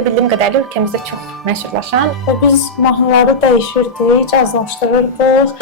və bildiyim qədərilə ölkəmizdə çox məşhurlaşan Və biz mahnıları dəyişirdik, cazlaşdırırdıq.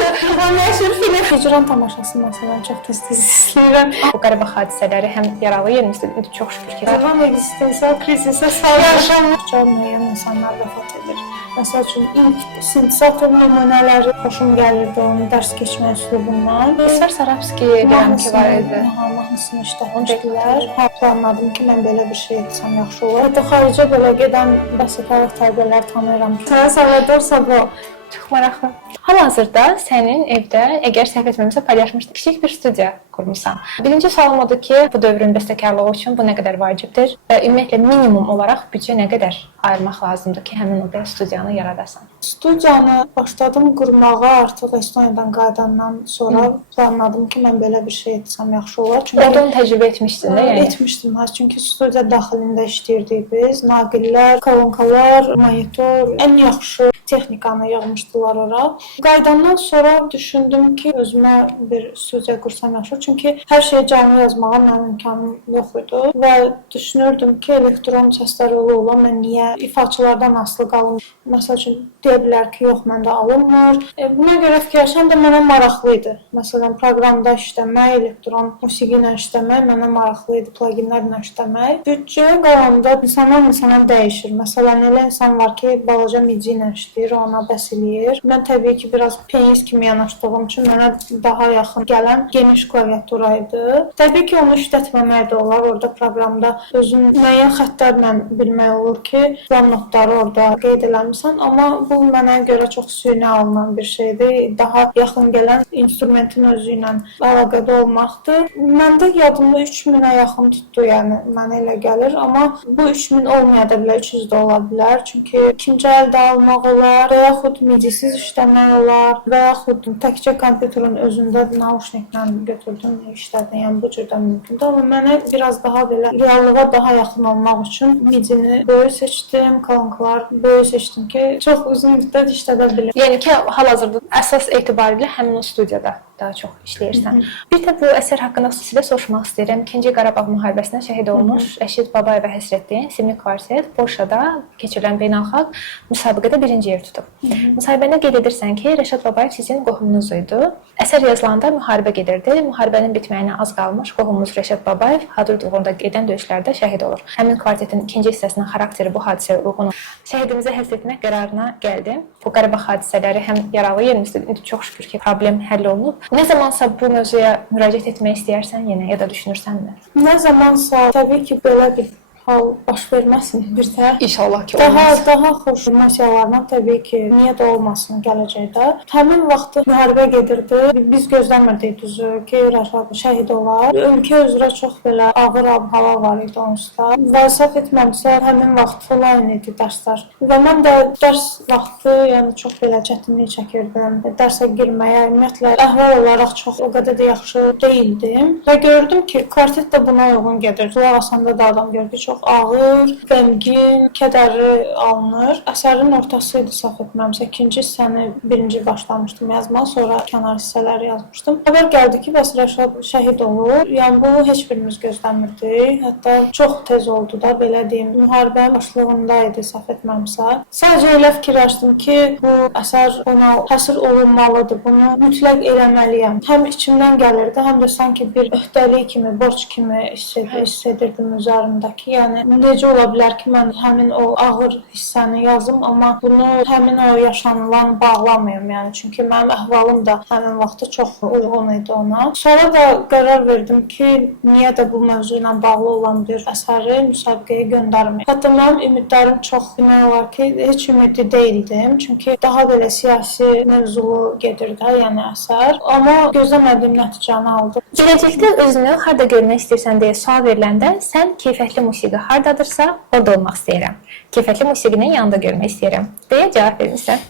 məşhur film Hicran tamaşası məsələn çox tez-tez istəyirəm. bu Qarabağ hadisələri həm yaralı yerimizdə çox şükür ki, Zaman eksistensial krizisə yaşamış müəyyən insanlar vəfat edir. Məsəl üçün ilk sintezator nümunələri xoşum gəlirdi onun dərs keçmə üslubundan. İsar Sarabski deyirəm ki, var idi. Mahnısını işlətmişdilər. Planladım ki, mən belə bir şey etsəm yaxşı olar. Hətta xaricə belə gedən bəstəkarlıq tərbiyələri tanıyıram. Sənə səvədorsa bu. Çox maraqlı. Hal-hazırda sənin evdə, əgər səhv etmirəmsə, paylaşmışdın, kiçik bir studiya qurmusan. Birinci sualım odur ki, bu dövrün bəstəkarlığı üçün bu nə qədər vacibdir və ümumiyyətlə minimum olaraq büdcə nə qədər ayırmaq lazımdır ki, həmin o studiyanı yaradasan? Studiyanı başladım qurmağa artıq Estoniyadan qayıdandan sonra planladım ki, mən belə bir şey etsəm yaxşı olar. Çünki onu təcrübə etmişdin də, yəni. Etmişdim, çünki studiya daxilində işləyirdik biz. Naqillər, kolonkalar, monitor, ən yaxşı texnikanı yığmışdılar ora. Qayıdandan sonra düşündüm ki, özümə bir studiya qursam yaxşı, çünki hər şey canlı yazmağa mənim imkanım yox idi və düşünürdüm ki, elektron səslər ola mən niyə ifaçılardan asılı qalım? Məsəl üçün deyə bilər ki, yox, məndə alınmır. Buna görə fikirləşəm də mənə maraqlı idi. Məsələn, proqramda işləmək, elektron musiqi ilə işləmək mənə maraqlı idi, pluginlərlə işləmək. Büdcə qalanda insandan insana dəyişir. Məsələn, elə insan var ki, balaca midi ilə işləyir, ona bəs eləyir. Mən təbii ki, biraz pianist kimi yanaşdığım üçün mənə daha yaxın gələn geniş klaviatura idi. Təbii ki, onu işlətməmək də olar. Orada proqramda özün müəyyən xəttlərlə bilmək olur ki, plan notları orada qeyd eləmirsən, amma bu mənə görə çox süni alınan bir şeydir. Daha yaxın gələn instrumentin özü ilə əlaqədə olmaqdır. Məndə yadımda 3000-ə yaxın tutdu, yəni mənə elə gəlir, amma bu 3000 olmaya da bilər, 300 də ola bilər. Çünki ikinci əldə almaq olar və yaxud midisiz işləmək olar və yaxud təkcə kompüterin özündə naushniklə götürdüm, işlədim. Yəni bu cürdə mümkündür. Amma mənə biraz daha belə reallığa daha yaxın olmaq üçün midini böyük seçdim, kolonkalar böyük seçdim ki, çox uzun müddət işlədə bilim. Yəni ki, hal-hazırda əsas etibarilə həmin o studiyada daha çox işləyirsən. Bir də bu əsər haqqında xüsusilə soruşmaq istəyirəm. 2-ci Qarabağ müharibəsində şəhid olmuş Rəşid Babayeva həsrətli simli kvartet Polşada keçirilən beynəlxalq müsabiqədə birinci yer tutub. Müsahibəndə qeyd edirsən ki, Rəşad Babayev sizin qohumunuz idi. Əsər yazılanda müharibə gedirdi. Müharibənin bitməyinə az qalmış qohumunuz Rəşad Babayev Hadrut uğrunda gedən döyüşlərdə şəhid olur. Həmin kvartetin ikinci hissəsinin xarakteri bu hadisəyə uyğun şəhidimizə həsr etmək qərarına gəldi. Bu Qarabağ hadisələri həm yaralı yerimizdə çox şükür ki, problem həll olunub. Nə zamansa bu mövzuya müraciət etmək istəyərsən yenə ya da düşünürsənmi? Nə zamansa təbii ki, belə bir hal baş verməsin bir də. İnşallah ki, olmaz. Daha xoş məsiyalarla təbii ki, niyə də olmasın gələcəkdə. Həmin vaxt müharibə gedirdi. Biz gözləmirdik düzü ki, Rəşad şəhid olar. Ölkə üzrə çox belə ağır hava var idi onsuz. Və səhv etməmsə, həmin vaxt online idi dərslər. Və mən də dərs vaxtı, yəni çox belə çətinlik çəkirdim. Dərsə girməyə, ümumiyyətlə əhval olaraq çox o qədər də yaxşı deyildim. Və gördüm ki, kvartet də buna uyğun gedir. Qulaq asanda da adam gördü, çox ağır, qəmgin, kədərli alınır. Əsərin ortası idi, səhv etməmsə. İkinci hissəni birinci başlamışdım yazmağa, sonra kənar hissələri yazmışdım. Xəbər gəldi ki, bəs Rəşad şəhid olur. Yəni bunu heç birimiz gözləmirdik. Hətta çox tez oldu da, belə deyim. Müharibənin başlığında idi, səhv etməmsə. Sadəcə elə fikirləşdim ki, bu əsər buna həsr olunmalıdır. Bunu mütləq eləməliyəm. Həm içimdən gəlirdi, həm də sanki bir öhdəlik kimi, borc kimi hiss edirdim üzərimdəki. Yəni necə ola bilər ki, mən həmin o ağır hissəni yazım, amma bunu həmin o yaşanılan bağlamayım, yəni çünki mənim əhvalım da həmin vaxtda çox uyğun idi ona. Sonra da qərar verdim ki, niyə də bu mövzu ilə bağlı olan bir əsəri müsabiqəyə göndərməyim. Hətta mənim ümidlərim çox demək olar ki, heç ümidli deyildim, çünki daha belə siyasi mövzulu gedirdi, yəni əsər. Amma gözləmədiyim nəticəni aldım. Gələcəkdə özünü harda görmək istəyirsən deyə sual veriləndə sən keyfiyyətli musiqi hardadırsa, orada olmaq istəyirəm. Keyfiyyətli musiqinin yanında görmək istəyirəm deyə cavab vermişsən.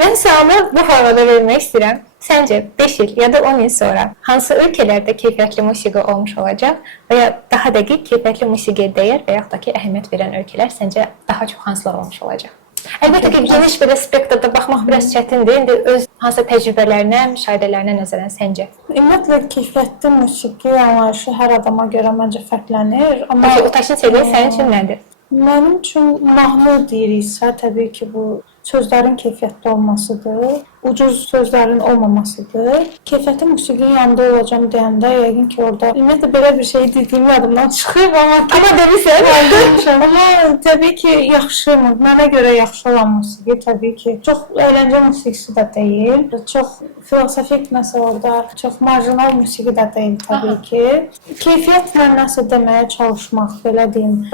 Mən sualı bu formada vermək istəyirəm. Səncə 5 il ya da 10 il sonra hansı ölkələrdə keyfiyyətli musiqi olmuş olacaq və ya daha dəqiq keyfiyyətli musiqiyə dəyər və yaxud da ki, əhəmiyyət verən ölkələr səncə daha çox hansılar olmuş olacaq? Əlbəttə ki, geniş belə spektrdə baxmaq biraz çətindir. İndi öz hansı təcrübələrinə, müşahidələrinə nəzərən səncə? Ümumiyyətlə keyfiyyətli musiqi anlayışı hər adama görə məncə fərqlənir. Amma o təşkil edən sənin üçün nədir? Mənim üçün mahnı deyiriksə, təbii ki, bu sözlərin keyfiyyətli olmasıdır, ucuz sözlərin olmamasıdır. Keyfiyyətli musiqinin yanında olacağam deyəndə yəqin ki, orada ümumiyyətlə belə bir şey dediyim yadımdan çıxıb, amma demişəm. Amma təbii ki, yaxşı, mənə görə yaxşı olan musiqi təbii ki, çox əyləncə musiqisi də deyil, çox filosofik nəsə orada, çox marjinal musiqi də deyil təbii ki. Keyfiyyətlə nəsə deməyə çalışmaq, belə deyim.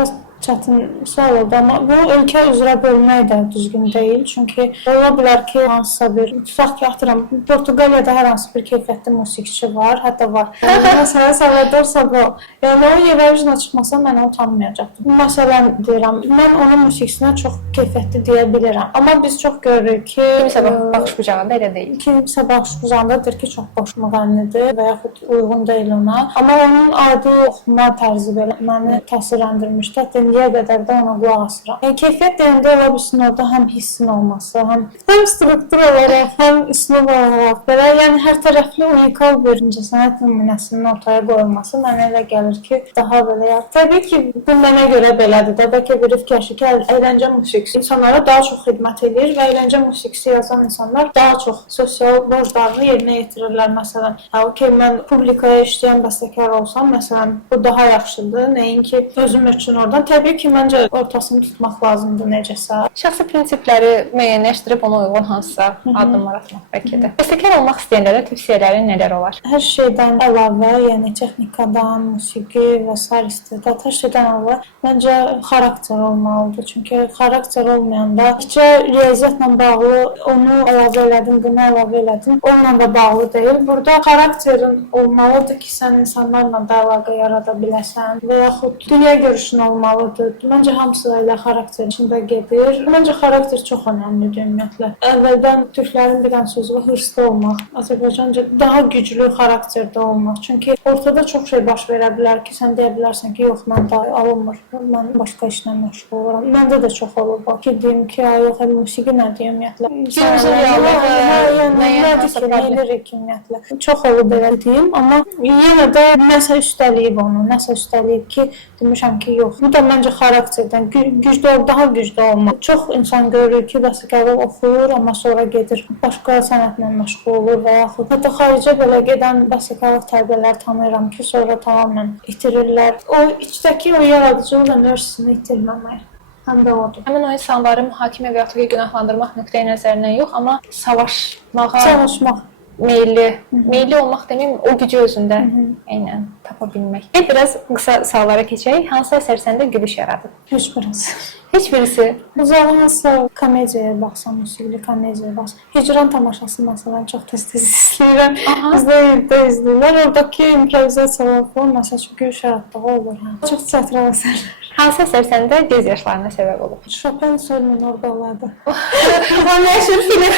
Çətin sual oldu, amma bu ölkə üzrə bölmək də düzgün deyil. Çünki ola bilər ki, hansısa bir, tutaq ki, atıram, Portuqaliyada hər hansı bir keyfiyyətli musiqiçi var, hətta var. Məsələn, Salvador Sobral. Yəni, o Eurovision'a çıxmasa mən onu tanımayacaqdım. Məsələn, deyirəm, mən onun musiqisinə çox keyfiyyətli deyə bilirəm. Amma biz çox görürük ki, kimsə baxış bucağında elə deyil. Kimsə baxış bucağındadır ki, çox boş müğənnidir və yaxud uyğun deyil ona. Amma onun adi oxuma tərzi belə məni təsirləndirmişdi. Hətta indiyə qədər də ona qulaq asıram. Keyfiyyət deyəndə ola bilsin orada həm hissin olması, həm struktur olaraq, həm üslub olaraq belə, yəni hər tərəfli unikal bir sənət nümunəsinin ortaya qoyulması mənə elə gəlir ki, daha belə yaxşı. Təbii ki, bu mənə görə belədir də. Bəlkə bir fikirləşir ki, əyləncə musiqisi insanlara daha çox xidmət edir və əyləncə musiqisi yazan insanlar daha çox sosial borclarını yerinə yetirirlər. Məsələn, ki, mən publikaya işləyən bəstəkar olsam, məsələn, bu daha yaxşıdır. Nəinki özüm üçün oradan. Təbii ki, məncə ortasını tutmaq lazımdır necəsə. Şəxsi prinsipləri müəyyənləşdirib ona uyğun hansısa addımlar atmaq bəlkə də. Bəstəkar olmaq istəyənlərə tövsiyələrin nələr olar? Hər şeydən əlavə, yəni texnikadan, musiqi və sair istedad, hər şeydən əlavə məncə xarakter olmalıdır. Çünki xarakter olmayanda təkcə riyaziyyatla bağlı onu əlavə elədin, bunu əlavə elədin, onunla da bağlı deyil. Burada xarakterin olmalıdır ki, sən insanlarla da əlaqə yarada biləsən və yaxud dünya görüşün olmalıdır. Məncə hamısı ilə xarakter içində gedir. Məncə xarakter çox önəmlidir ümumiyyətlə. Əvvəldən türklərin bir dənə sözü var, hırslı olmaq. Azərbaycanca daha güclü xarakterdə olmaq. Çünki ortada çox şey baş verə bilər ki, sən deyə bilərsən ki, yox, mən daha alınmır. Mən başqa işlə məşğul oluram. Məndə də çox olub. Ki, deyim ki, yox, musiqi nədir ümumiyyətlə? Nədir ümumiyyətlə? Çox olub belə deyim, amma yenə də nəsə üstəliyib onu, nəsə üstəliyib ki, demişəm ki, yox. Bu da məncə xarakterdən daha güclü olmaq. Çox insan görür ki, bəstəkarlıq oxuyur, amma sonra gedir başqa sənətlə məşğul olur və yaxud hətta xaricə belə gedən bəstəkarlıq tərbiyələri tanıyıram ki, sonra tamamilə itirirlər. O içdəki o yaradıcılıq enerjisini itirməmək. Həm də odur. Həmin o insanları mühakimə və yaxud günahlandırmaq nöqteyi nəzərindən yox, amma savaşmaq. Meyilli olmaq deməyim, o gücü özündə eynən tapa bilmək. Biraz qısa suallara keçək. Hansı əsər səndə gülüş yaradıb? Heç birisi. Heç birisi? Uzaqdan hansısa komediyaya baxsam, musiqili komediyaya baxsam. Hicran tamaşası məsələn çox tez-tez izləyirəm. İzləyirlər. Oradakı improvizasiyalar falan məsəl üçün gülüş yaratdığı olur. Çox teatral əsərlər. Hansı əsər səndə göz yaşlarına səbəb olub? Chopin Sol minor balladı. O məşhur film.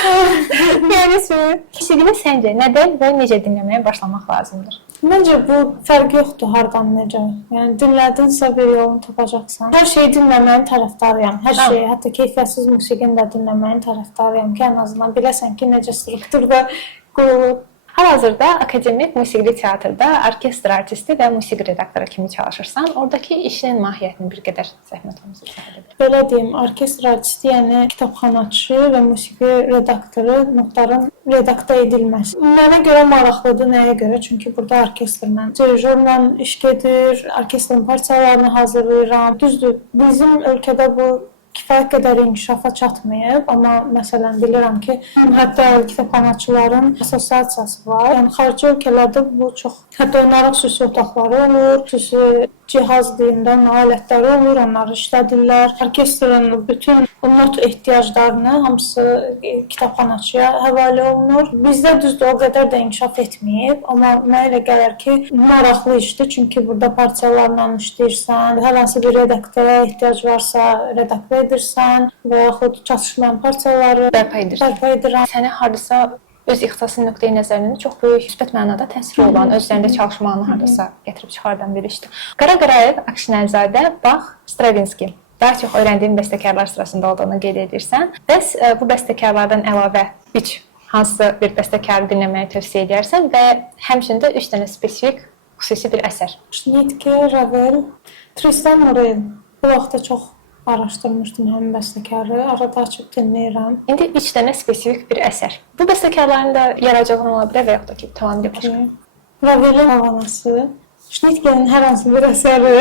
Musiqini səncə nədən və necə dinləməyə başlamaq lazımdır? Məncə bu fərq yoxdur hardan necə. Yəni dinlədinsə bir yolunu tapacaqsan. Hər şeyi dinləməyin tərəfdarıyam. Hər şeyi, hətta keyfiyyətsiz musiqini də dinləməyin tərəfdarıyam ki, ən azından biləsən ki, necə strukturda qurulub. Hal-hazırda akademik musiqili teatrda orkestr artisti və musiqi redaktoru kimi çalışırsan. Oradakı işin mahiyyətini bir qədər zəhmət izah edə. Belə deyim, orkestr artisti, yəni kitabxanaçı və musiqi redaktoru notların redaktə edilməsi. Mənə görə maraqlıdır, nəyə görə? Çünki burada orkestrlə, dirijorla iş gedir, orkestrin partiyalarını hazırlayıram. Düzdür, bizim ölkədə bu kifayət qədər inkişafa çatmayıb, amma məsələn bilirəm ki, hətta kitabxanaçıların assosiasiyası var. Yəni xarici ölkələrdə bu çox, hətta onların xüsusi otaqları olur, xüsusi cihaz deyində onun alətləri olur, onları işlədirlər. Orkestrin bütün not ehtiyaclarını hamısı kitabxanaçıya həvalə olunur. Bizdə düzdür, o qədər də inkişaf etməyib, amma mənə elə gəlir ki, maraqlı işdir, çünki burada partiyalarla işləyirsən, hər hansı bir redaktора ehtiyac varsa, redaktə edirsən və yaxud çatışmayan partiyaları bərpa edirsən. Səni hardasa öz ixtisasi nöqteyi nəzərindən çox böyük müsbət mənada təsiri olan, özlərində çalışmağını hardasa gətirib çıxardan bir işdir. Qara Qarayev, Akşinəlzadə, Bax, Stravinski. Daha çox öyrəndiyin bəstəkarlar sırasında olduğunu qeyd edirsən. Bəs bu bəstəkarlardan əlavə hansısa bir bəstəkarı dinləməyi tövsiyə edərsən və həmçində 3 dənə spesifik, xüsusi bir əsər. Nitke, Ravel, Tristan Morel. Bu vaxtda çox araşdırmışdım həmin bəstəkarı. Arada açıb dinləyirəm. İndi 3 dənə spesifik bir əsər. Bu bəstəkarların da yaradıcılığını ola bilər və yaxud da ki, tamamilə başqa. Ravelin Havanası, Schnitger'in hər hansı bir əsəri,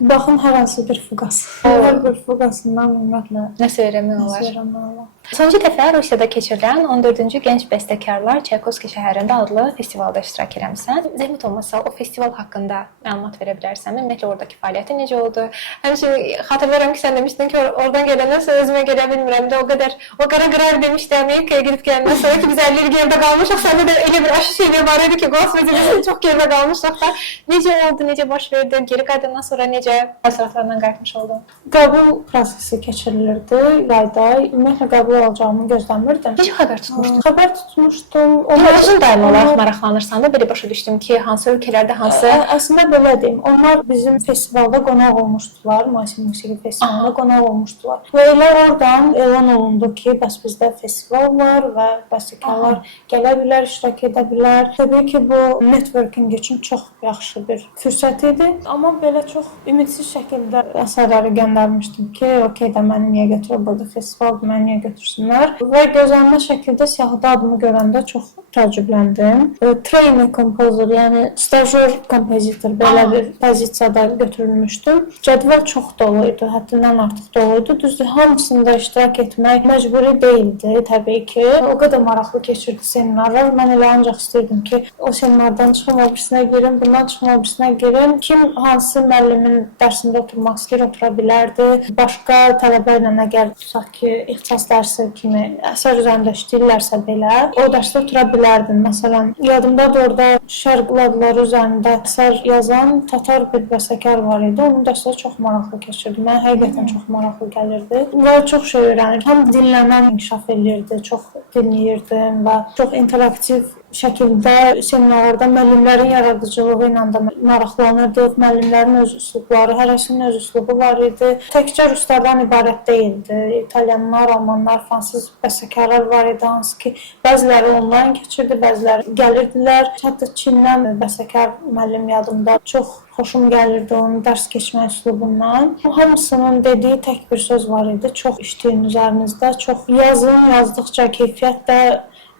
Baxın hər hansı bir fuqas. Hər bir fuqasından ümumiyyətlə Nəsə öyrənmək olar. öyrənmək olar. Sonuncu dəfə Rusiyada keçirilən 14-cü Gənc Bəstəkarlar Çaykovski şəhərində adlı festivalda iştirak etmisən. Zəhmət olmasa o festival haqqında məlumat verə bilərsənmi? Ümumiyyətlə oradakı fəaliyyəti necə oldu? Həmçinin xatırlayıram ki, sən demişdin ki, oradan gələndən sonra özümə gələ bilmirəm də o qədər o qara demişdi Amerikaya gedib gələndən sonra ki, biz 50 il gerdə qalmışıq. Səndə də elə bir aşı şeylər var idi ki, Qospedi biz çox gerdə qalmışıq da. Necə oldu, necə baş verdi? Geri qayıdandan sonra necə təəssüratlarla qayıtmış oldun? Qəbul prosesi keçirilirdi yayda. Ümumiyyətlə qəbul alacağımı gözləmirdim. Necə xəbər tutmuşdun? Xəbər tutmuşdum. Onların daim olaraq maraqlanırsan da belə başa düşdüm ki, hansı ölkələrdə hansı... Əslində belə deyim, onlar bizim festivalda qonaq olmuşdular, Mayıs Musiqi Festivalında qonaq olmuşdular. Və elə oradan elan olundu ki, bəs bizdə festival var və bəstəkarlar gələ bilər, iştirak edə bilər. Təbii ki, bu networking üçün çox yaxşı bir fürsət idi. Amma belə çox ümidsiz şəkildə əsərləri göndərmişdim ki, okey də məni niyə götürüb burada festival, məni niyə götürsünlər. Və gözlənilməz şəkildə siyahıda adımı görəndə çox təəccübləndim. Trainee composer, yəni stajyor kompozitor belə bir pozisiyada götürülmüşdüm. Cədvəl çox dolu idi, həddindən artıq dolu idi. Düzdür, hamısında iştirak etmək məcburi deyildi, təbii ki. O qədər maraqlı keçirdi seminarlar. Mən elə ancaq istəyirdim ki, o seminardan çıxım, o birisinə girim, bundan çıxım, o birisinə girim. Kim hansı müəllimin dərsində oturmaq istəyir, otura bilərdi. Başqa tələbə ilə əgər tutaq ki, ixtisas dərsi kimi əsər üzərində işləyirlərsə belə, o dərsdə otura bilərdim. Məsələn, yadımdadır orada Şərq ladları üzərində əsər yazan tatar bir bəstəkar var idi. Onun dərsləri çox maraqlı keçirdi. Mənə həqiqətən çox maraqlı gəlirdi. Və çox şey öyrənirdim. Həm dinləməm inkişaf edirdi, çox dinləyirdim və çox interaktiv şəkildə seminarlarda müəllimlərin yaradıcılığı ilə də maraqlanırdıq. Müəllimlərin öz üslubları, hərəsinin öz üslubu var idi. Təkcə ruslardan ibarət deyildi. İtalyanlar, almanlar, fransız bəstəkarlar var idi, hansı ki, bəziləri onlayn keçirdi, bəziləri gəlirdilər. Hətta Çindən bəstəkar müəllim yadımda çox xoşum gəlirdi onun dərs keçmə üslubundan. Hamısının dediyi tək bir söz var idi. Çox işləyin üzərinizdə, çox yazın, yazdıqca keyfiyyət də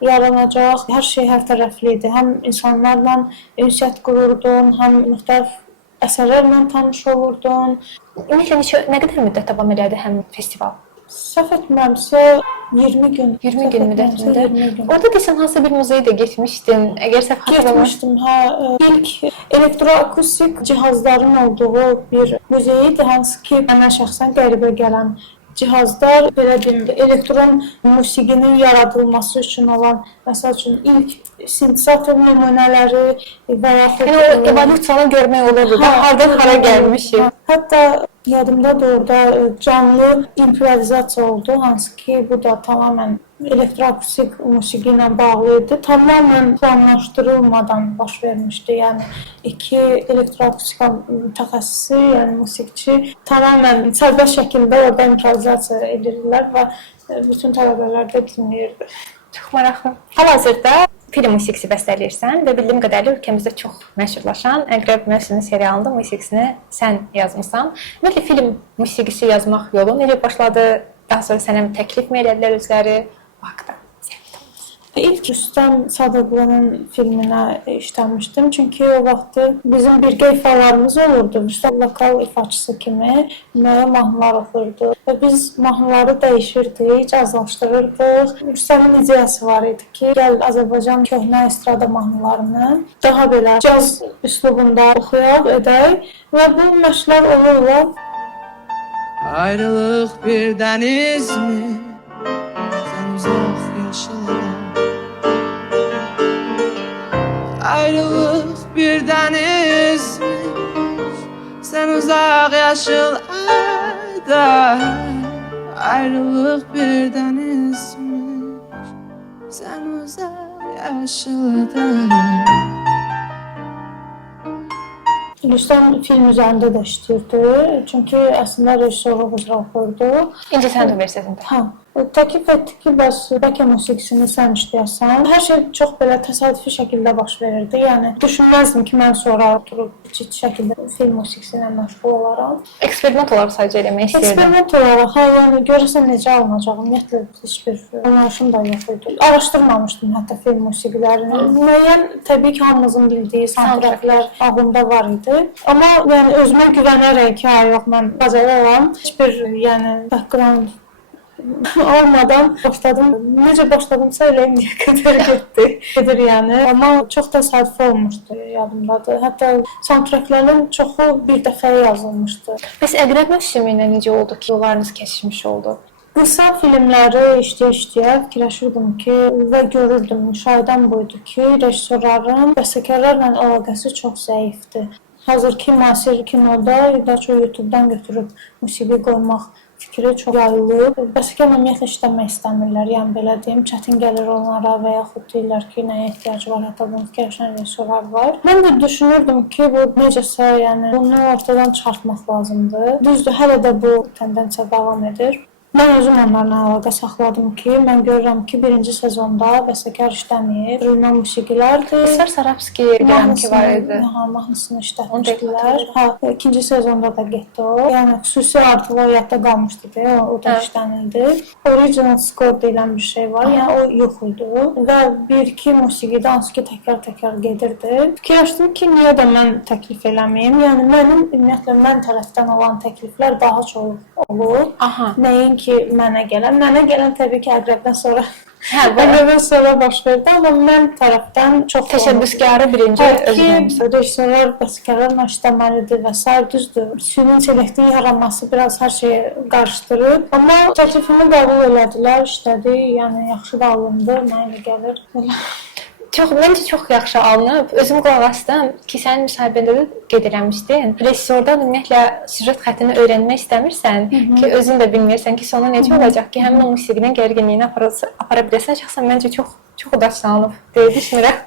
yaranacaq. Hər şey hər tərəfli idi. Həm insanlarla ünsiyyət qururdun, həm müxtəlif əsərlərlə tanış olurdun. Ümumiyyətlə, nə qədər müddət davam edirdi həmin festival? Səhv etmirəmsə 20 gün. 20 gün müddətində. Orada desən, hansı bir muzeyə də getmişdin? Əgər səhv Getmişdim, hə. İlk elektroakustik cihazların olduğu bir muzey idi, hansı ki, mənə şəxsən qəribə gələn cihazlar, belə deyim, elektron musiqinin yaradılması üçün olan, məsəl üçün, ilk sintezator nümunələri və yaxud... Yəni, evolyusiyanı görmək olurdu da, hardan hara gəlmişik. Hətta yadımdadır orada canlı improvizasiya oldu, hansı ki, bu da tamamən elektroakustik musiqi ilə bağlı idi. Tamamən planlaşdırılmadan baş vermişdi. Yəni, iki elektroakustik mütəxəssisi, yəni musiqiçi tamamən sərbəst şəkildə orada improvizasiya edirlər və bütün tələbələr də dinləyirdi. Çox maraqlı. Hal-hazırda film musiqisi bəstələyirsən və bildiyim qədərilə ölkəmizdə çox məşhurlaşan Əqrəb Mövsümü serialında musiqisini sən yazmısan. Ümumiyyətlə, film musiqisi yazmaq yolu necə başladı? Daha sonra sənə təklif mi elədilər özləri? Vaxtda. İlk Rüstəm Sadıqlının filminə işləmişdim. Çünki o vaxtı bizim birgə ifalarımız olurdu. Rüstəm lokal ifaçısı kimi müəyyən mahnılar oxuyurdu. Və biz mahnıları dəyişirdik, cazlaşdırırdıq. Rüstəmin ideyası var idi ki, gəl Azərbaycan köhnə estrada mahnılarını daha belə caz üslubunda oxuyaq, edək. Və bu məşqlər olurlar. Ayrılık bir deniz mi? Sen uzak yaşayan. Ayrılık bir deniz mi? Sen uzak yaşıl ayda. Ayrılık bir deniz mi? Sen uzak yaşılda. Rüstəm film üzərində də işləyirdi. Çünki əslində rejissorluq üzrə oxuyurdu. İncəsənət Universitetində. Hə. Təklif etdi ki, bəs bəlkə musiqisini sən işləyəsən. Hər şey çox belə təsadüfi şəkildə baş verirdi. Yəni düşünməzdim ki, mən sonra oturub ciddi şəkildə film musiqisi ilə məşğul olaram. Eksperiment olaraq sadəcə eləmək istəyirdim. Eksperiment olaraq, yəni görəsən necə alınacaq, ümumiyyətlə heç bir anlayışım da yox idi. Araşdırmamışdım hətta film musiqilərini. Müəyyən təbii ki, hamımızın bildiyi soundtracklər ağlımda var idi. Amma yəni özümə güvənərək ki, yox mən bacararam. Heç bir yəni background olmadan başladım. Necə başladımsa elə indiyə qədər getdi. Gedir yəni. Amma çox təsadüfi olmuşdu, yadımdadır. Hətta soundtracklərin çoxu bir dəfə yazılmışdı. Bəs Əqrəb mövsümü ilə necə oldu ki, yollarınız kesişmiş oldu? Qısa filmləri işləyə-işləyə fikirləşirdim ki və görürdüm, müşahidəm buydu ki, rejissorların bəstəkarlarla əlaqəsi çox zəifdir. Hazırki müasir kinoda daha çox YouTube-dan götürüb musiqi qoymaq fikri çox yayılıb. Bəstəkar ümumiyyətlə işləmək istəmirlər, yəni belə deyim, çətin gəlir onlara və yaxud deyirlər ki, nəyə ehtiyac var, hətta bunu fikirləşən rejissorlar var. Mən də düşünürdüm ki, bu necəsə, yəni bunu ortadan çıxartmaq lazımdır. Düzdür, hələ də bu tendensiya davam edir. Mən özüm onlarla əlaqə saxladım ki, mən görürəm ki, birinci sezonda bəstəkar işləməyib, orijinal musiqilərdir. İsar Sarabski gələm ki, var idi. Mahnısını işlətmişdilər. İkinci sezonda da getdi o. Yəni, xüsusi artığı yadda qalmışdı deyə, o da işlənildi. Original score deyilən bir şey var, yəni o yox idi. Və bir-iki musiqidə hansı ki, təkrar gedirdi. Fikirləşdim ki, niyə də mən təklif eləməyim? Yəni, ümumiyyətlə, mən tərəfdən olan təkliflər daha çox olur. Nəyin ki, mənə gələn təbii ki, Əqrəbdən sonra Əqrəbdən sonra baş verdi, amma mən tərəfdən çox təşəbbüskarı birinci özünəmsə. Rejissorlar, bəstəkarlarla işləməlidir və s. Düzdür. Süni intellektin yaranması biraz hər şeyi qarışdırıb. Amma təklifimi qəbul elədilər, işlədi, yəni yaxşı da alındı, mənə elə gəlir. Məncə çox yaxşı alınıb. Özüm qulaq asdım ki, sənin müsahibəndə də qeyd eləmişdin. Rejissordan ümumiyyətlə süjet xəttini öyrənmək istəmirsən ki, özün də bilmirsən ki, sonu necə olacaq ki, həmin o musiqinin gərginliyini apara biləsən. Şəxsən məncə çox udaşlanıb deyə düşünürəm.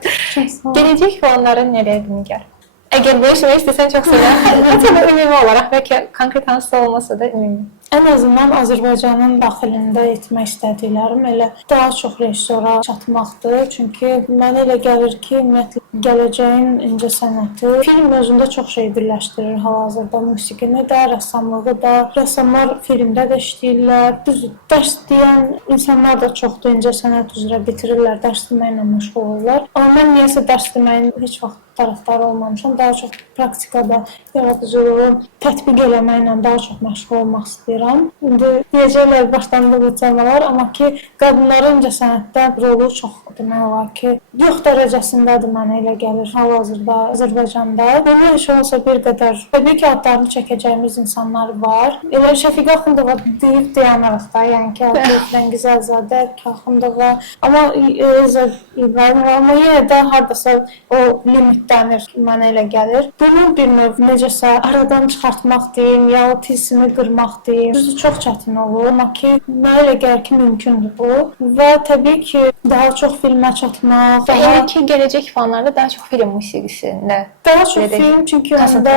Gələcək planların nələrdir Nigar? Əgər bu işi istəsən çox sevərəm. Hətta da ümumi olaraq, bəlkə konkret hansısa olmasa da ümumi. Ən azından Azərbaycanın daxilində etmək istədiklərim elə daha çox rejissora çatmaqdır. Çünki mənə elə gəlir ki, ümumiyyətlə gələcəyin incəsənəti film özündə çox şey birləşdirir hal-hazırda. Musiqini də, rəssamlığı da, rəssamlar filmdə də işləyirlər. Düzdür, dərs deyən insanlar da çoxdur, incəsənət üzrə bitirirlər, dərs deməklə məşğul olurlar. Amma mən niyəsə dərs deməyin heç vaxt tərəfdarı olmamışam. Daha çox praktikada yaradıcılığın tətbiq eləməklə daha çox məşğul olmaq istəyirəm. İndi deyəcəklər başlandı bu temalar, amma ki, qadınların incəsənətdə rolu çox demək olar ki, yox dərəcəsindədir mənə elə gəlir hal-hazırda Azərbaycanda. Bunu heç olmasa bir qədər, təbii ki, adlarını çəkəcəyimiz insanlar var. Elə Şəfiqə Axundova deyib dayanarıq da, yəni ki, Rəngiz Əlizadə, Axundova, amma Elza İbrahimova, amma yenə də hardasa o limitdənir mənə elə gəlir. Bunu bir növ necəsə aradan çıxartmaq deyim, ya o tilsimi qırmaq deyim. Düzdür, çox çətin olur, amma ki, mənə elə gəlir ki, mümkündür bu. Və təbii ki, daha çox filmə çatmaq, Yəni ki, gələcək fanlarda daha çox film musiqisində. Daha çox film, çünki onda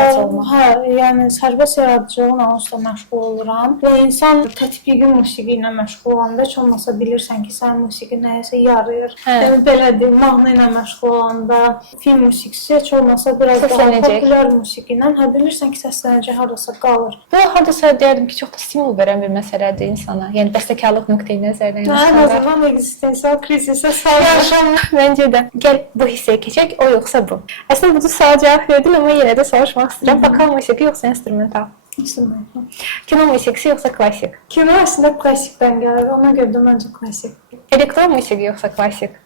yəni sərbəst yaradıcılığın onsuz məşğul oluram və insan tətbiqi musiqi ilə məşğul olanda heç olmasa bilirsən ki, sən musiqi nəyəsə yarayır. Yəni belə deyim, mahnı ilə məşğul olanda film musiqisi heç olmasa biraz daha populyar musiqi ilə bilirsən ki, səslənəcək hardasa qalır. Bu hardasa deyərdim ki, çox da stimul verən bir məsələdir insana. Yəni bəstəkarlıq nöqteyi nəzərdən. Ən azından eksistensial krizisə sağlaşan. Məncə də. Gəl bu hissəyə keçək, o yoxsa bu. Əslində bu sual cavab verdin, amma yenə də soruşmaq istəyirəm. Vokal musiqi yoxsa instrumental? İnstrumental. Kino musiqisi yoxsa klassik? Kino əslində klassikdən gəlir, ona görə də məncə klassik. Elektron musiqi yoxsa klassik?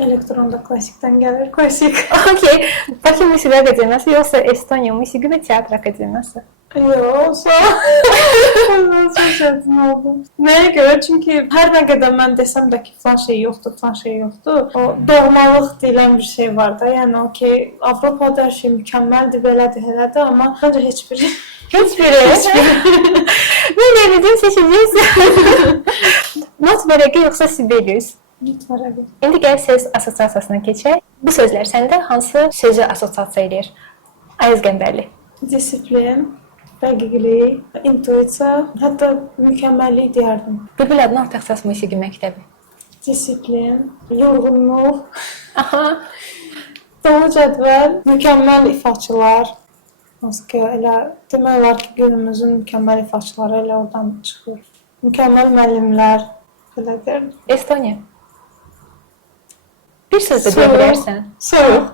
Elektron da klassikdən gəlir, klassik. Okey. Bakı Musiqi Akademiyası yoxsa Estoniya Musiqi və Teatr Akademiyası? Yox, çox çətin oldu. Nəyə görə? Çünki hər nə qədər mən desəm də ki, falan şey yoxdur, o doğmalıq deyilən bir şey var da. Yəni o ki, Avropada hər şey mükəmməldir, belədir, elədir, amma məncə heç biri. Heç biri. Mən evdən seçəcəksən. Not vərəqi yoxsa Sibelius? Not vərəqi. İndi gəl söz assosiasiyasına keçək. Bu sözlər səndə hansı sözü assosiasiya edir? Ayaz Qəmbərli. Disiplin, dəqiqlik, intuisiya, hətta mükəmməllik deyərdim. Bülbül adına Orta-ixtisas musiqi məktəbi. Disiplin, yorğunluq, Aha. dolu cədvəl, mükəmməl ifaçılar. Hansı ki, elə demək olar ki, günümüzün mükəmməl ifaçıları elə oradan çıxır. Mükəmməl müəllimlər, belə deyirəm. Estoniya. Bir söz də deyə bilərsən. Soyuq.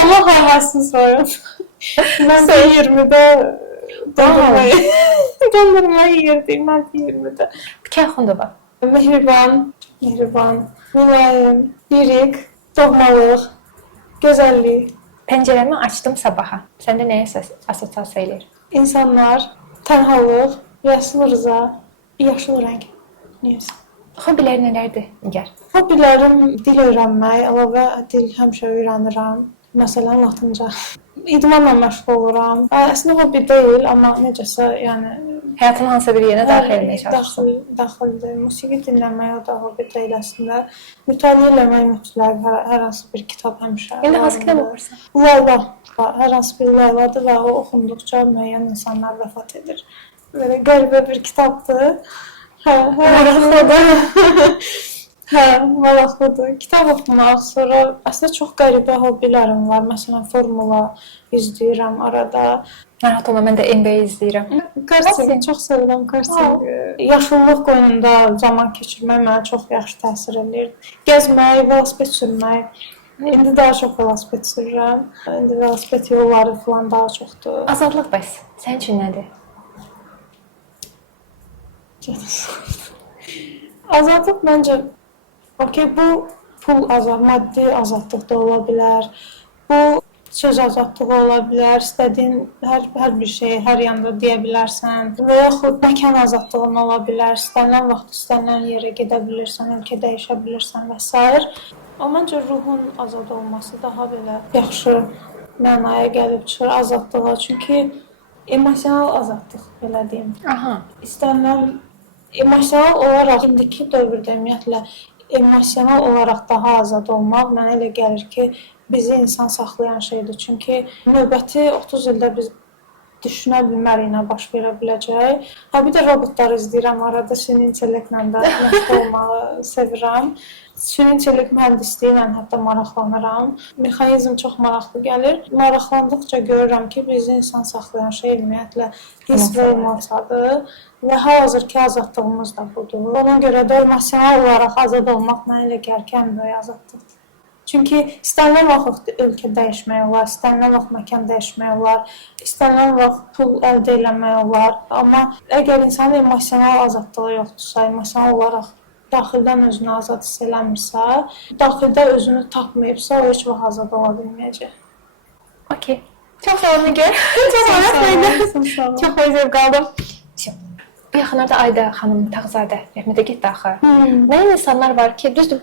Amma havasız soyuq. Mən də 20-də dondurmayı yerdim, mən də 20-də. Kəxundova. Mehriban, mülayim, lirik, doğmalıq, gözəllik, Pəncərəmi açdım sabaha. Səndə nəyə assosiasiya eləyir? insanlar, tənhalıq, yaşıl rıza, yaşıl rəng. Neyse. Hobbiləri nələrdir, Nigar? Hobbilərim dil öyrənmək, əlavə dil həmişə öyrənirəm. Məsələn, latınca. İdmanla məşğul oluram. Əslində hobbi deyil, amma necəsə, yəni Həyatın hansısa bir yerinə daxil etməyə çalışırsan. Daxildir. Musiqi dinləmək o da hobbi deyil əslində. Mütaliə eləmək mütləq, hər hansı bir kitab həmişə. İndi hansı kitab oxursan? Layla. Hər hansı bir layladır və o oxunduqca müəyyən insanlar vəfat edir. Belə qəribə bir kitabdır. Maraqlıdır. Hə, maraqlıdır. Kitab oxumaq, sonra əslində çox qəribə hobbilərim var. Məsələn, formula izləyirəm arada. Narahat olma, mən də NBA izləyirəm. Karting, çox sevirəm karting. Yaşıllıq qoynunda zaman keçirmək mənə çox yaxşı təsir edir. Gəzmək, velosiped sürmək. İndi daha çox velosiped sürürəm. İndi velosiped yolları falan daha çoxdur. Azadlıq bəs, sənin üçün nədir? Azadlıq məncə bu pul maddi azadlıq da ola bilər. Bu söz azadlığı ola bilər. İstədiyin hər bir şeyi hər yanda deyə bilərsən. Və yaxud məkan azadlığın ola bilər. İstənilən vaxt, istənilən yerə gedə bilirsən, ölkə dəyişə bilirsən və s. Amma məncə ruhun azad olması daha belə yaxşı mənaya gəlib çıxır azadlığa. Çünki emosional azadlıq belə deyim. Aha. İstənilən emosional olaraq indiki dövrdə ümumiyyətlə emosional olaraq daha azad olmaq mənə elə gəlir ki, bizi insan saxlayan şeydir. Çünki növbəti 30 ildə biz düşünə bilmərik nə baş verə biləcək. Bir də robotları izləyirəm arada, süni intellektlə də məşğul olmağı sevirəm. Süni intellekt mühəndisliyi ilə hətta maraqlanıram. Mexanizm çox maraqlı gəlir. Maraqlandıqca görürəm ki, bizi insan saxlayan şey ümumiyyətlə hiss və emosiyadır. Və hal-hazırki azadlığımız da budur. Ona görə də emosional olaraq azad olmaq mənə elə gəlir ki, ən böyük azadlıqdır. Çünki istənilən vaxt ölkə dəyişmək olar, istənilən vaxt məkan dəyişmək olar, istənilən vaxt pul əldə etmək olar. Amma əgər insanın emosional azadlığı yoxdursa, emosional olaraq daxildən özünü azad hiss eləmirsə, daxildə özünü tapmayıbsa, o heç vaxt azad ola bilməyəcək. Okey. Çox sağ ol, Nigar. Çox maraqlıydı. Çox zövq aldım. Bu yaxınlarda Ayda xanım Tağzadə rəhmətə getdi axı. Müəyyən insanlar var ki, düzdür,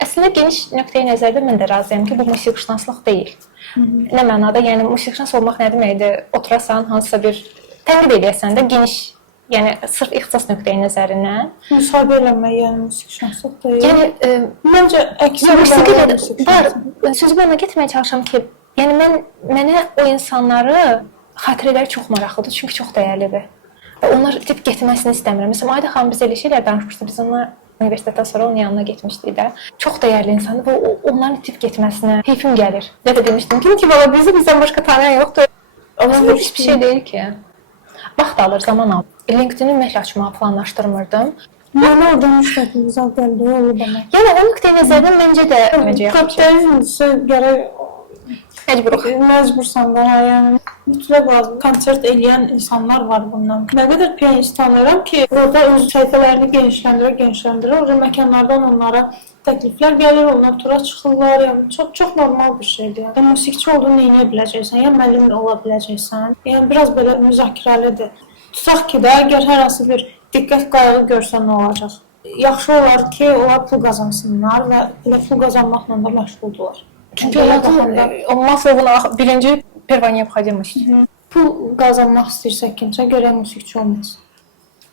əslində geniş nöqteyi nəzərdə mən də razıyam ki, bu musiqişünaslıq deyil. Nə mənada, yəni musiqişünas olmaq nə deməkdir? Oturasan, hansısa bir tənqid edəsən də geniş, yəni sırf ixtisas nöqteyi nəzərindən. Müsahibə eləmək, yəni musiqişünaslıq deyil. Yəni, məncə musiqi də var. Sözümü ona getməyə çalışıram ki, yəni mənə o insanları xatirələri çox maraqlıdır, çünki çox dəyərlidir. Və onlar tip getməsini istəmirəm. Məsələn, Ayda xanım bizə elə şeylər danışmışdı, biz onunla universitetdən sonra onun yanına getmişdik də. Çox dəyərli insandır və onların tip getməsinə heyfim gəlir. Ya da demişdim ki, valla bizdən başqa tanıyan yoxdur. Aslında heç bir şey deyil ki. Vaxt alır, zaman alır. LinkedIn-i ümumiyyətlə açmağı planlaşdırmırdım. Mənə oradan müştəqin zat gəldi, o olur demək. Yəni, o nöqteyi nəzərdən məncə də yaxşı. Kapitalizmsə gərək məcbursan da, yəni mütləq lazım. Konsert eləyən insanlar var bundan. Nə qədər piyanist tanıyıram ki, orada öz səhifələrini genişləndirə, orada məkanlardan onlara təkliflər gəlir, onlar tura çıxırlar. Yəni çox normal bir şeydir. Yəni musiqiçi olduğunu eləyə biləcəksən, ya müəllim ola biləcəksən. Yəni biraz belə müzakirəlidir. Tutaq ki də, əgər hər hansı bir diqqət qayğı görsən nə olacaq? Yaxşı olar ki, onlar pul qazansınlar və elə pul qazanmaqla da məşğuldurlar. Çünki o Maslovun birinci Pervanyev-Xadimov. Pul qazanmaq istəyirsə kimsə, gərək musiqiçi olmasın.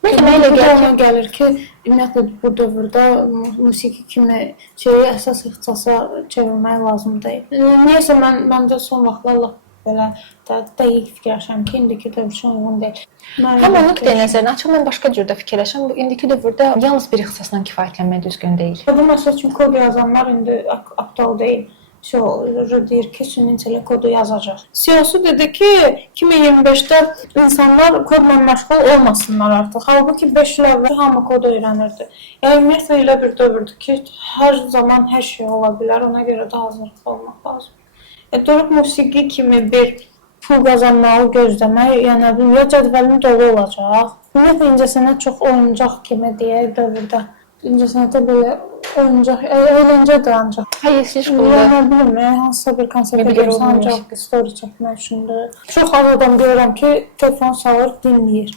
Mənə elə gəlir ki, ümumiyyətlə bu dövrdə musiqi kimi şeyi əsas ixtisasa çevirmək lazım deyil. Niyəsə məndə son vaxtlar belə dəqiq fikirləşirəm ki, indiki dövr üçün uyğun deyil. Həm o nöqteyi nəzərinə açıq, mən başqa cürdə fikirləşirəm. Bu indiki dövrdə yalnız bir ixtisasdan kifayətlənmək düzgün deyil. Bu məsəl üçün kod yazanlar indi aktual deyil. Deyir ki, süni intellekt kodu yazacaq. CEO-su dedi ki, 2025-də insanlar kodla məşğul olmasınlar artıq. Halbuki 5 il əvvəl hamı kod öyrənirdi. Yəni ümumiyyətlə elə bir dövrdür ki, hər zaman hər şey ola bilər. Ona görə də hazırlıqlı olmaq lazım. Durub musiqi kimi bir pul qazanmağı gözləmək, yəni ya cədvəlin dolu olacaq. Ümumiyyətlə incəsənət çox oyuncaq kimi deyək dövrdə. İncəsənətə belə oyuncaq, əyləncədir ancaq. Hayır, siz bunu Yəni bilmirəm, hansısa bir konsertə gəlirsən ancaq story çəkmək üçündür. Çox az adam görürəm ki, telefon salır, dinləyir.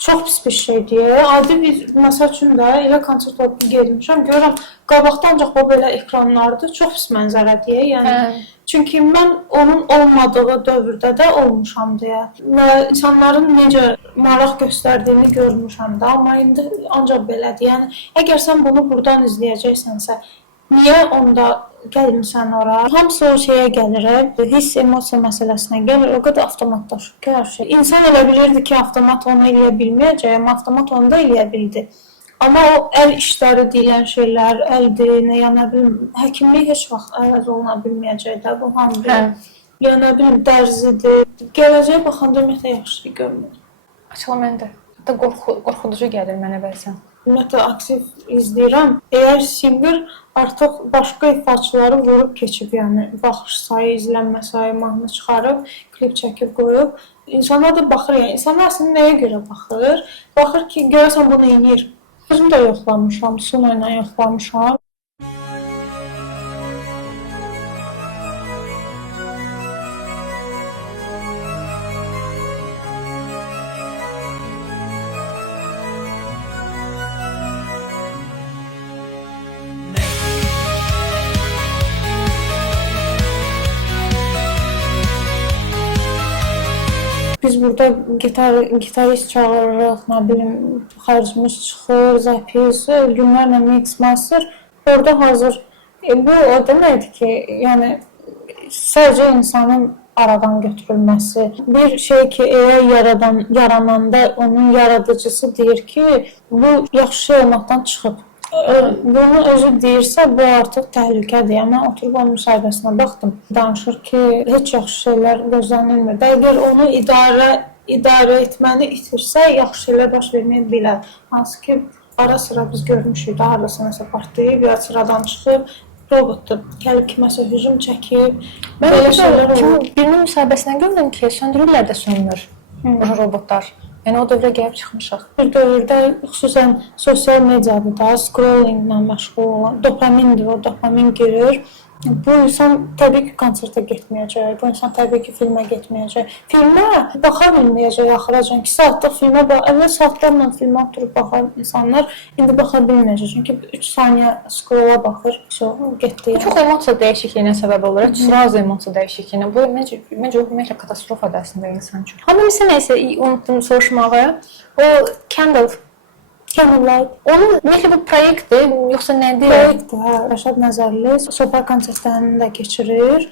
Çox pis bir şeydir. Adi bir məsəl üçün də elə konsert olub getmişəm, görürəm qabaqda ancaq o belə ekranlardır. Çox pis mənzərədir. Yəni çünki mən onun olmadığı dövrdə də olmuşam deyə və insanların necə maraq göstərdiyini görmüşəm də, amma indi ancaq belədir. Yəni əgər sən bunu burdan izləyəcəksənsə, niyə onda gəlmirsən ora? Hamısı o şeyə gəlir, hiss, emosiya məsələsinə gəlir, o qədər avtomatlaşır ki, hər şey. İnsan elə bilirdi ki, avtomat onu eləyə bilməyəcək, amma avtomat onu da eləyə bildi. Amma o əl işləri deyilən şeylər, əldir, yəni nə bilim, həkimlik heç vaxt əvəz oluna bilməyəcək də, bu hamıdır. Yəni nə bilim, dərzidir. Gələcəyə baxanda ümumiyyətlə yaxşı görmür. Açıqla mən də. Hətta qorxuducu gəlir mənə bəzən. Ümumiyyətlə aktiv izləyirəm. Əgər singer artıq başqa ifaçıları vurub keçib, yəni baxış sayı, izlənmə sayı, mahnı çıxarıb, klip çəkib qoyub. İnsanlar da baxır, yəni insanlar əslində nəyə görə baxır? Baxır ki, görəsən bunu eləyir. Özüm də yoxlamışam, Suno ilə yoxlamışam. Biz burada gitarist çağırırıq, nə bilim, xərcimiz çıxır, zəpis, günlərlə mix, master. Orada hazır. Bu o deməkdir ki, yəni sadəcə insanın aradan götürülməsi. Bir şey ki, yarananda onun yaradıcısı deyir ki, bu yaxşı şey olmaqdan çıxıb. Bunu özü deyirsə, bu artıq təhlükədir. Yəni, mən oturub onun müsahibəsinə baxdım. Danışır ki, heç yaxşı şeylər gözlənilmir. Əgər onu idarə etməni itirsə, yaxşı şeylər baş verməyə bilər. Hansı ki, ara sıra biz görmüşük də, haradasa nəsə partlayıb, ya sıradan çıxıb, robotdur, gəlib kiməsə hücum çəkib. Mən birinin müsahibəsinə gördüm ki, söndürürlər də sönmür robotlar. Yəni o dövrə gəlib çıxmışıq. Bir dövrdə xüsusən sosial mediada da scrollinglə məşğul olan, dopamindir, o dopamin girir. Bu insan təbii ki, konsertə getməyəcək, bu insan təbii ki, filmə getməyəcək. Filmə baxa bilməyəcək axıracan. 2 saatlıq filmə əvvəl saatlarla filmə oturub baxan insanlar indi baxa bilməyəcək. Çünki 3 saniyə scrolla baxır, getdi. Çox emosiya dəyişikliyinə səbəb olur. Sırası emosiya dəyişikliyinə. Bu məncə ümumiyyətlə katastrofadır əslində insan üçün. Amma məsələn isə unutdum soruşmağı. O Candle Candlelight. Onun ümumiyyətlə bu proyektdir, yoxsa nədir? Proyektdir, hə. Rəşad Nəzərli Sobar konsertlərini də keçirir.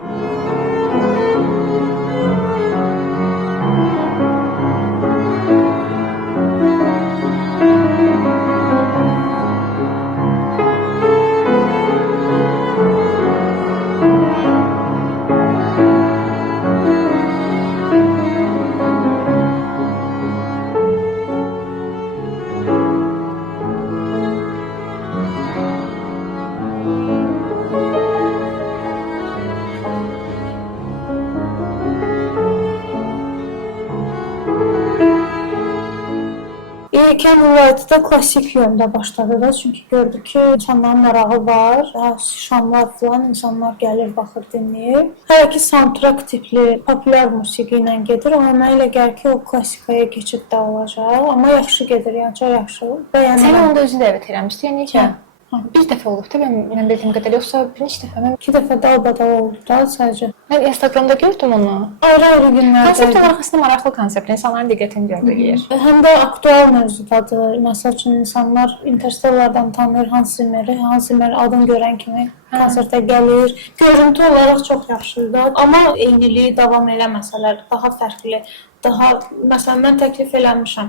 Candlelight'da klassik yöndə başladı da, çünki gördü ki, insanların marağı var, şamlar filan, insanlar gəlir, baxır, dinləyir. Hələ ki, soundtrack tipli, populyar musiqi ilə gedir, amma mənə elə gəlir ki, o klassikaya keçid də olacaq, amma yaxşı gedir, yəni çox yaxşı. Səni onda özü dəvət eləmişdi, yəni ki, bir dəfə olub da, mən bildiyim qədər, yoxsa bir neçə dəfə? 2 dəfə dalbadal oldu da, sadəcə. Mən Instagramda gördüm onu. Ayrı-ayrı günlərdə. Konseptin arxasında maraqlı konsept, insanların diqqətini cəlb Həm də aktual mövzudadır. Məsəl üçün, insanlar Interstellardan tanıyır Hans Zimmer'i, Hans Zimmer adını görən kimi konsertə gəlir. Görüntü olaraq çox yaxşıdır. Amma eyniliyi davam eləməsələr, daha fərqli, daha məsələn mən təklif eləmişəm.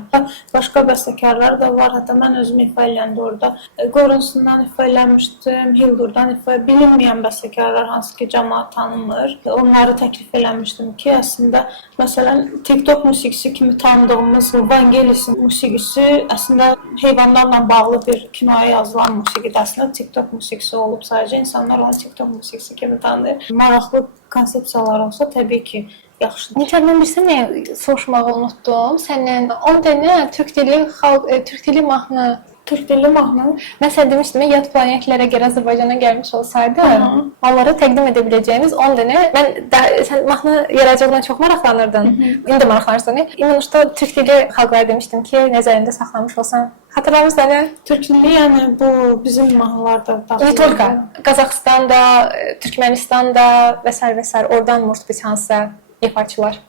Başqa bəstəkarlar da var. Hətta mən özüm ifa eləyəndə orada Qorunsundan ifa eləmişdim, Hildurdan ifa, bilinməyən bəstəkarlar hansı ki cəmaət tanımır. Onları təklif eləmişdim ki, əslində məsələn TikTok musiqisi kimi tanıdığımız Vangelisin musiqisi əslində heyvanlarla bağlı bir kinoya yazılan musiqidir. Əslində TikTok musiqisi olub, sadəcə insanlar onu TikTok musiqisi kimi tanıyır. Maraqlı konsepsiyalar olsa təbii ki yaxşıdır. Nigər, mən bilirsən nəyə soruşmağı unutdum. Səndən 10 dənə türk dili mahnı. Türk dilli mahnı. Mən sən demişdim, yad planetlərə görə Azərbaycana gəlmiş olsaydı, onlara təqdim edə biləcəyimiz 10 dənə. Sən mahnı yaracağına çox maraqlanırdın. İndi maraqlanırsan. İnanışda türk dili xalqlara demişdim ki, nəzərində saxlamış olsan. Xatırlamırsan nə? Türk dili, yəni bu bizim mahnılarda daxil. Ne tolka. Qazaxıstanda, Türkmenistanda və s. oradan может быть hansısa ifaçılar.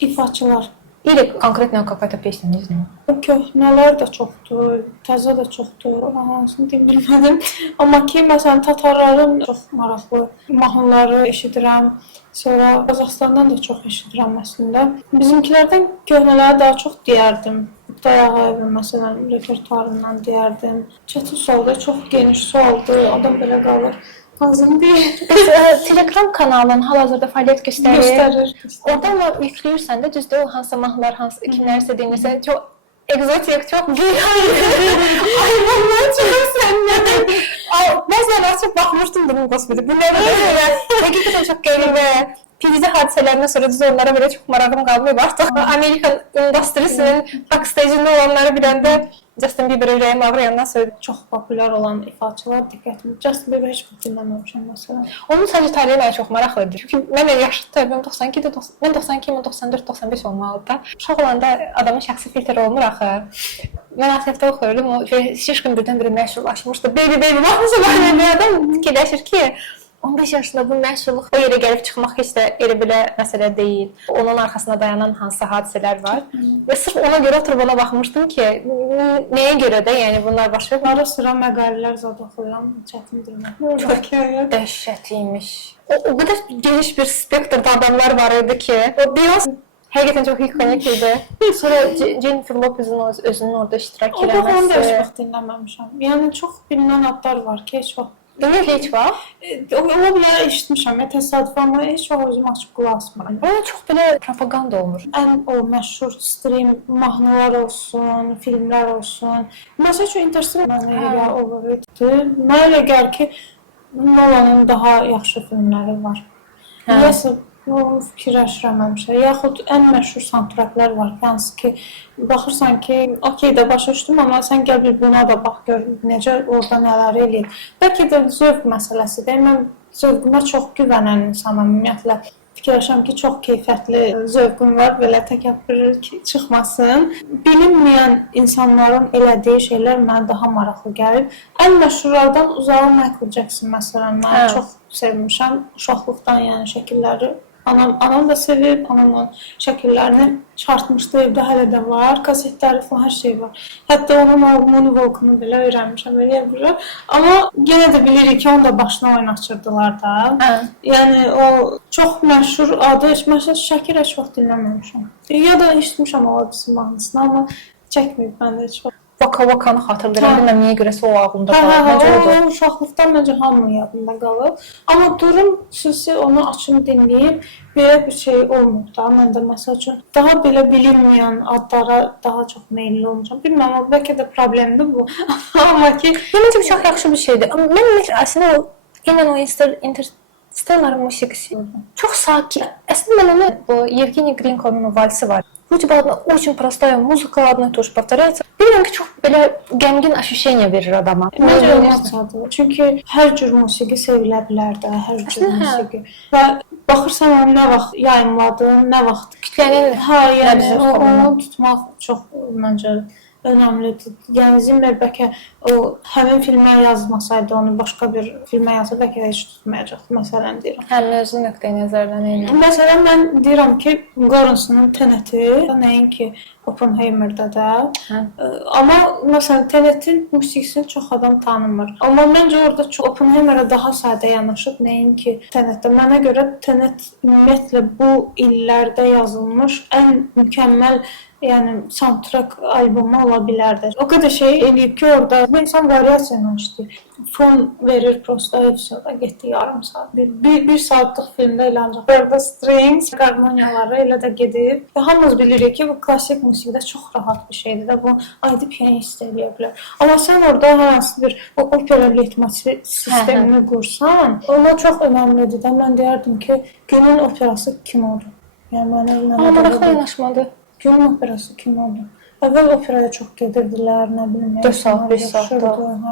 İfaçılar. Или конкретно какая-то песня, не знаю. Köhnələr də çoxdur, təzə də çoxdur, hansını deyə bilmədim. Amma ki, məsələn, tatarların çox maraqlı mahnıları eşidirəm. Sonra Qazaxıstandan da çox eşidirəm əslində. Bizimkilərdən köhnələri daha çox deyərdim. Dayağayevin məsələn repertuarından deyərdim. Çətin sualdır, çox geniş sualdır, adam belə qalır. Ağzını deyir. Telegram kanalın hal-hazırda fəaliyyət göstərir. Oradan da yükləyirsən də, düzdür, o hansı mahnılar, hansı kimlərsə dinlirsən, çox egzotik, çox hayvanlar çıxırsan nə? Bəzən açıb baxmışdım dedim, qospidi, bu nədir belə? Həqiqətən çox qəribə. Filizə hadisələrindən sonra düz onlara belə çox marağım qalmayıb. Artıq Amerikan endüstrisinin backstage-ində olanları biləndə Justin Bieber ürəyim ağrıyandan sonra çox populyar olan ifaçılar diqqətimi. Justin Bieber heç vaxt dinləməmişəm məsələn. Onun Sagittarius mənə çox maraqlıdır. Çünki mən yaşlı mən 92, 94, 95 olmalıdır da. Uşaq olanda adamın şəxsi filtri olmur axı. Mən ATV-də oxuyurdum, o şişkin birdən-birə məşhurlaşmışdı. Baby, baxmışsa bir adam fikirləşir ki, 15 yaşında bu məşhurluq o yerə gəlib çıxmaq heç də elə belə məsələ deyil. Onun arxasında dayanan hansı hadisələr var. Və sırf ona görə oturub ona baxmışdım ki, nəyə görə də, yəni bunlar baş verir. Ara sıra məqalələr zad oxuyuram, çətindir mən. Çox dəhşət imiş. O qədər geniş bir spektrdə adamlar var idi ki, o biraz həqiqətən çox ikonik idi. Sonra Jennifer Lopez'in özünün orada iştirak eləməsi. Onu da heç vaxt dinləməmişəm. Yəni çox bilinən adlar var ki, heç vaxt. Demək heç var. Ola bilər eşitmişəm, təsadüf amma heç vaxt özüm açıb qulaq asmıram. Ona çox belə propaganda olmur. Ən o məşhur stream mahnılar olsun, filmlər olsun. Məsəl üçün Interstellar mənə overrated. Mənə elə gəlir ki, Nolan'ın daha yaxşı filmləri var. Nəsə bunu fikirləşirəm həmişə. Yaxud ən məşhur soundtracklər var. Hansı ki, baxırsan ki, okey də başa düşdüm, amma sən gəl bir buna da bax, gör necə orada nələr eləyir. Bəlkə də zövq məsələsidir. Mən zövqümə çox güvənən insanam ümumiyyətlə. Fikirləşirəm ki, çox keyfiyyətli zövqüm var, belə təkəbbür çıxmasın. Bilinməyən insanların elədiyi şeylər mənə daha maraqlı gəlir. Ən məşhurlardan uzağı Michael Jackson məsələn, mən çox sevmişəm. Uşaqlıqdan yəni şəkilləri. Anam da sevib, anamın şəkillərini çıxartmışdı, evdə hələ də var, kasetləri falan, hər şey var. Hətta onun moonwalk'unu belə öyrənmişəm, eləyə bilirəm. Amma yenə də bilirik ki, onu da başına oynaşdırdılar da. Yəni o çox məşhur adı, məsələn Şəkir heç vaxt dinləməmişəm. Ya da eşitmişəm o bizim mahnısını, amma çəkməyib məndə heç vaxt. Vaka-vakanı xatırlayıram, bilməm niyə görəsə o ağlımda qalır. O uşaqlıqdan məncə hamının yadında qalır. Amma durum xüsusi onu açım dinləyib, belə bir şey olmur da. Mən də məsəl üçün daha belə bilinməyən adlara daha çox meyilli olmuşam. Bilməm, amma bəlkə də problemdir bu. Amma ki, məncə çox yaxşı bir şeydir. Mən əslində o Interstellar musiqisi çox sakit. Əslində mən onu bu Yevgeniy Grinkovun valsi var. Вроде бы очень простая музыка, одно и то же повторяется. Bilirəm ki, çox belə qəmgin ощущение verir adama. Məncə olmazdı. Çünki hər cür musiqi sevilə bilər də, hər cür musiqi. Və baxırsan onu nə vaxt yayımladı, nə vaxt kütlənin yəni onu tutmaq çox məncə önəmlidir. Yəni Zimmer bəlkə o həmin filmə yazmasaydı, onu başqa bir filmə yazsa bəlkə heç tutmayacaqdı, məsələn deyirəm. Həm özü nöqteyi-nəzərdən eyni. Məsələn, mən deyirəm ki, Lawrence-ın Teneti, nəinki Oppenheimer-də də. Amma məsələn, Tenetin musiqisini çox adam tanımır. Amma məncə orada çox Oppenheimer-ə daha sadə yanaşıb, nəinki Tenetdə. Mənə görə Tenet ümumiyyətlə bu illərdə yazılmış ən mükəmməl soundtrack albomu ola bilərdi. O qədər şey eləyib ki, orada insan variasiya ilə işləyir. Fon verir prosta, hepsiyoda getdi yarım saat. Bir saatlıq filmdə elə ancaq orada strings, qarmoniyaları elə də gedib. Və hamımız bilirik ki, bu klassik musiqidə çox rahat bir şeydir də. Bu adi pianist eləyə bilər. Amma sən orada hər hansı bir opera leitmotiv sistemini qursan, ona çox önəmlidir də. Mən deyərdim ki, günün operası kinodur. Yəni mənə maraqlı yanaşmadır. Günün operası kim oldu? Əvvəl operaya çox gedirdilər, nə bilim. 4 saat, 5 saatda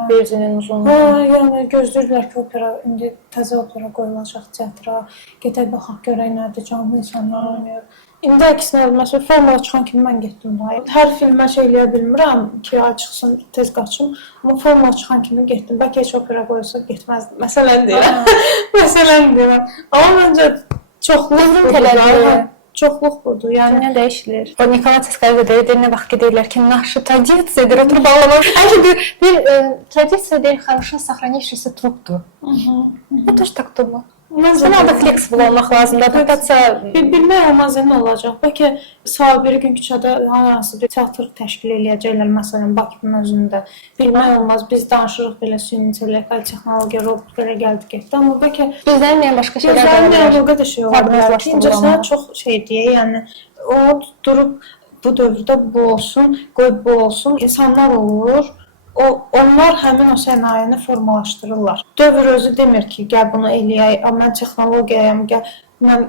Virginin uzunluğu. Yəni gözləyirdilər ki, opera, indi təzə opera qoyulacaq teatra. Gedək baxaq görək nədir, canlı insanlar oynayır. İndi əksinə, məsələn, formula çıxan kimi mən getdim daha. Hər filmə şey eləyə bilmirəm ki, çıxsın, tez qaçım. Amma formula çıxan kimi getdim. Bəlkə heç opera qoyulsa getməzdim. Məsələn deyirəm. Amma məncə çoxluq budur. Çoxluq budur. Yəni nə dəyişilir? O Nikolay Tskayevdə deyir, nə vaxt gedirlər ki, naşı tradisiyadır, oturub ağlamaq. Əgər bir tradisiya deyir, хорошо сохранившийся трупdur. Bu da так думаю. Sənə də flexible olmaq lazımdır. Adaptasiya bilmək olmaz nə olacaq. Bəlkə bir gün küçədə hansı bir teatr təşkil eləyəcəklər, məsələn, Bakının özündə. Bilmək olmaz. Biz danışırıq belə süni intellekt, texnologiya, robot belə gəldi getdi. Amma bəlkə gözlənməyən başqa şeylər də var. O qədər şey ola bilər. İncəsənə çox şey deyə, yəni o durub bu dövrdə bu olsun, qoy bu olsun. İnsanlar olur. Onlar həmin o sənayeni formalaşdırırlar. Dövr özü demir ki, gəl bunu eləyək, mən texnologiyayam, mən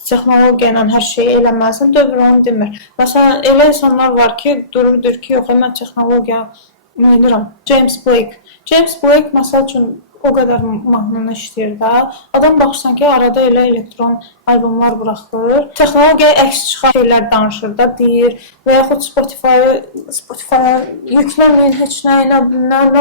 texnologiya ilə hər şeyi eləməlisən. Dövr onu demir. Məsələn, elə insanlar var ki, durur ki, yox, mən texnologiya bilirəm. James Blake məsəl üçün o qədər mahnını işləyir də. Adam baxırsan ki, arada elə elektron albomlar buraxır. Texnologiyaya əks çıxan şeylər danışır da, deyir. Və yaxud Spotify-a yükləməyin heç nə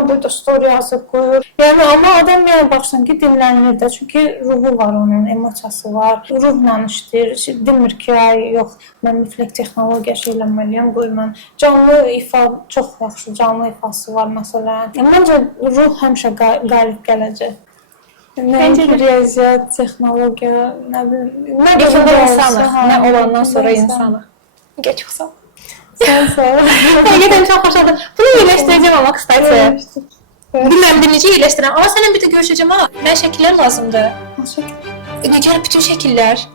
burada story yazıb qoyur. Yəni, amma adam baxırsan ki, dinlənir də. Çünki ruhu var onun, emosiyası var. Ruhla işləyir. Demir ki, yox, mən mütləq texnologiya şeyləməliyəm, qoy mən. Canlı ifa, çox yaxşı canlı ifası var, məsələn. Məncə, ruh həmişə qalib gələcək. Nəinki riyaziyyat, texnologiya, nə bilim. Yekində insanıq, nə olandan sonra insanıq. Geç yoxsa? Sən sağ ol. Həqiqətən çox xoşaldım. Bunu yerləşdirəcəm amma, kıstaysa. Bilməm, necə yerləşdirəm. Amma sənə bir də görüşəcəm, mən şəkillər lazımdır. Necə bütün şəkillər.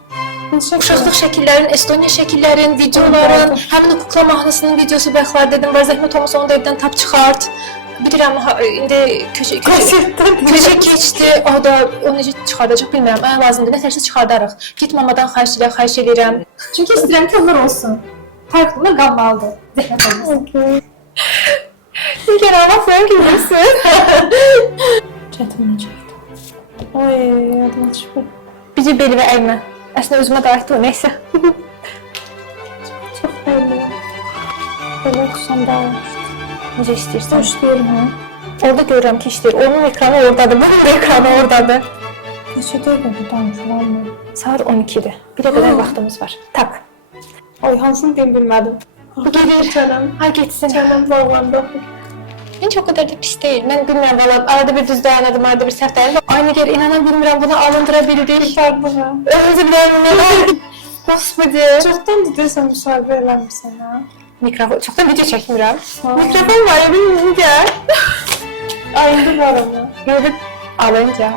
Uşaqlıq şəkillərin, Estoniya şəkillərin, videoların, həmin o kukla mahnısının videosu bəxtlar dedim, var zəhmət olmasa onu da evdən tap çıxart. Bilirəm, indi köşə keçdi, o da o necə çıxardacaq bilmirəm, ən lazımdır, nətərsə çıxardarıq. Git mamadan xahiş edirəm. Çünki istəyirəm ki, onlar olsun. Parkda qalmalıdır, zəhmət olmasın. İlgər Allah sənin bilirsin. Çətinlə çəkdim. Ay, yadıma çıxır. Bici beli və əymə. Əslində özümə də aiddir o, neysə. Çox bəlli. Belə oxusam daha yaxşı. Necə istəyirsən? İşləyirəm, hə? Orada görürəm ki, işləyir. Onun ekranı oradadır, bunun da ekranı oradadır. Neçə dəqiqədir danışıram mı? Saat 12-dir. Bir qədər vaxtımız var. Tak. Ay, hansını deyim bilmədim. Bu gedir. Çənəm. Ha, getsin. Çənəm bağlandı. Məncə o qədər də pis deyil. Mən bilmirəm, valla arada bir düz dayanırdım, arada bir səhv dayanırdım. Ay, Nigar, inanam bilmirəm, bunu alındıra bildik. Pardon. Özür dilərim. Господи. Çoxdan deyirsən müsahibə eləmirsən, ha? Mikrofon, çoxdan video çəkmirəm. Mikrofon var ya, bir gəl. Ay, indi var ama. Alınca.